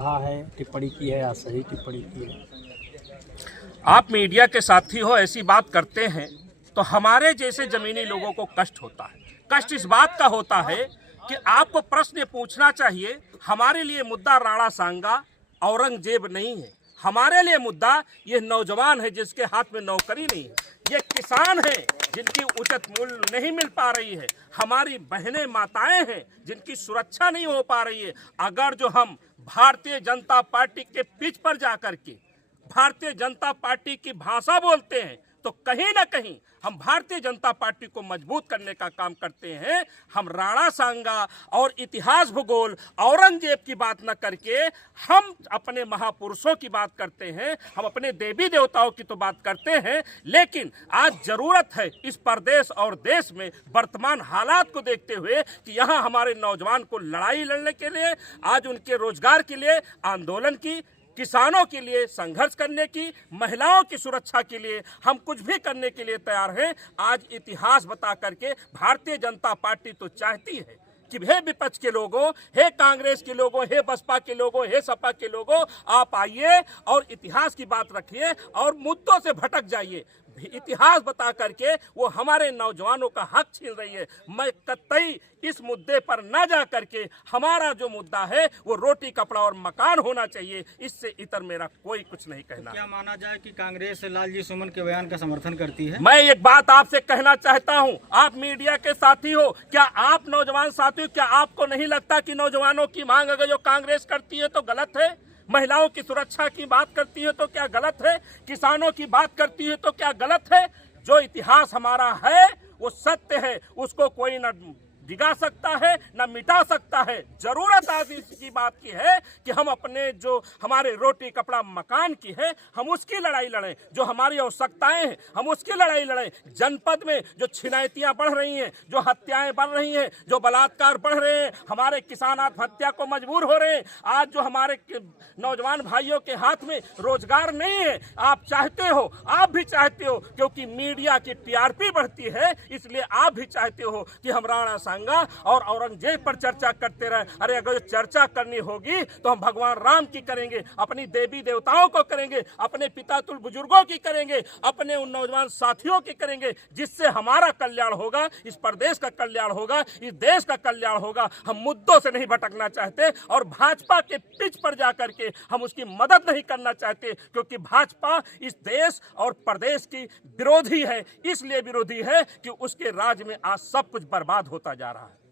कहा है, टिप्पणी की है या सही टिप्पणी की है। आप मीडिया के साथी हो, ऐसी बात करते हैं तो हमारे जैसे जमीनी लोगों को कष्ट होता है। कष्ट इस बात का होता है कि आपको प्रश्न पूछना चाहिए। हमारे लिए मुद्दा राणा सांगा औरंगजेब नहीं है। हमारे लिए मुद्दा ये नौजवान है जिसके हाथ में नौकरी नहीं है, ये किसान है जिनकी उचित मूल्य नहीं मिल पा रही है, हमारी बहनें माताएं हैं जिनकी सुरक्षा नहीं हो पा रही है। अगर जो हम भारतीय जनता पार्टी के पिच पर जाकर के भारतीय जनता पार्टी की भाषा बोलते हैं तो कहीं ना कहीं हम भारतीय जनता पार्टी को मजबूत करने का काम करते हैं। हम राणा सांगा और इतिहास भूगोल औरंगजेब की बात न करके हम अपने महापुरुषों की बात करते हैं, हम अपने देवी देवताओं की तो बात करते हैं। लेकिन आज जरूरत है इस प्रदेश और देश में वर्तमान हालात को देखते हुए कि यहाँ हमारे नौजवान को लड़ाई लड़ने के लिए, आज उनके रोजगार के लिए आंदोलन की, किसानों के लिए संघर्ष करने की, महिलाओं की सुरक्षा के लिए हम कुछ भी करने के लिए तैयार हैं। आज इतिहास बता करके भारतीय जनता पार्टी तो चाहती है कि हे विपक्ष के लोगों, हे कांग्रेस के लोगों, हे बसपा के लोगों, हे सपा के लोगों, आप आइए और इतिहास की बात रखिए और मुद्दों से भटक जाइए। इतिहास बता करके वो हमारे नौजवानों का हक छीन रही है। मैं कतई इस मुद्दे पर न जा करके हमारा जो मुद्दा है वो रोटी कपड़ा और मकान होना चाहिए, इससे इतर मेरा कोई कुछ नहीं कहना। तो क्या माना जाए कि कांग्रेस लालजी सुमन के बयान का समर्थन करती है? मैं एक बात आपसे कहना चाहता हूं, आप मीडिया के साथी हो, क्या आप नौजवान साथी हो, क्या आपको नहीं लगता कि नौजवानों की मांग अगर जो कांग्रेस करती है तो गलत है? महिलाओं की सुरक्षा की बात करती है तो क्या गलत है? किसानों की बात करती है तो क्या गलत है? जो इतिहास हमारा है वो सत्य है, उसको कोई न डिगा सकता है न मिटा सकता है। जरूरत आज इसकी बात की है कि हम अपने जो हमारे रोटी कपड़ा मकान की है हम उसकी लड़ाई लड़ें, जो हमारी आवश्यकताएं हैं हम उसकी लड़ाई लड़ें। जनपद में जो छिनैतियां बढ़ रही हैं, जो हत्याएं बढ़ रही हैं, जो बलात्कार बढ़ रहे हैं, हमारे किसान आत्महत्या को मजबूर हो रहे हैं, आज जो हमारे नौजवान भाइयों के हाथ में रोजगार नहीं है, आप चाहते हो, आप भी चाहते हो, क्योंकि मीडिया की टीआरपी बढ़ती है इसलिए आप भी चाहते हो कि हम राणा और औरंगजेब पर चर्चा करते रहे। अरे अगर चर्चा करनी होगी तो हम भगवान राम की करेंगे, अपनी देवी देवताओं को करेंगे, अपने पिता तुल्य बुजुर्गों की करेंगे, अपने उन नौजवान साथियों की करेंगे, जिससे हमारा कल्याण होगा, इस प्रदेश का कल्याण होगा, इस देश का कल्याण होगा। हम मुद्दों से नहीं भटकना चाहते और भाजपा के पिच पर जाकर के हम उसकी मदद नहीं करना चाहते, क्योंकि भाजपा इस देश और प्रदेश की विरोधी है। इसलिए विरोधी है कि उसके राज में आज सब कुछ बर्बाद होता जा रहा है।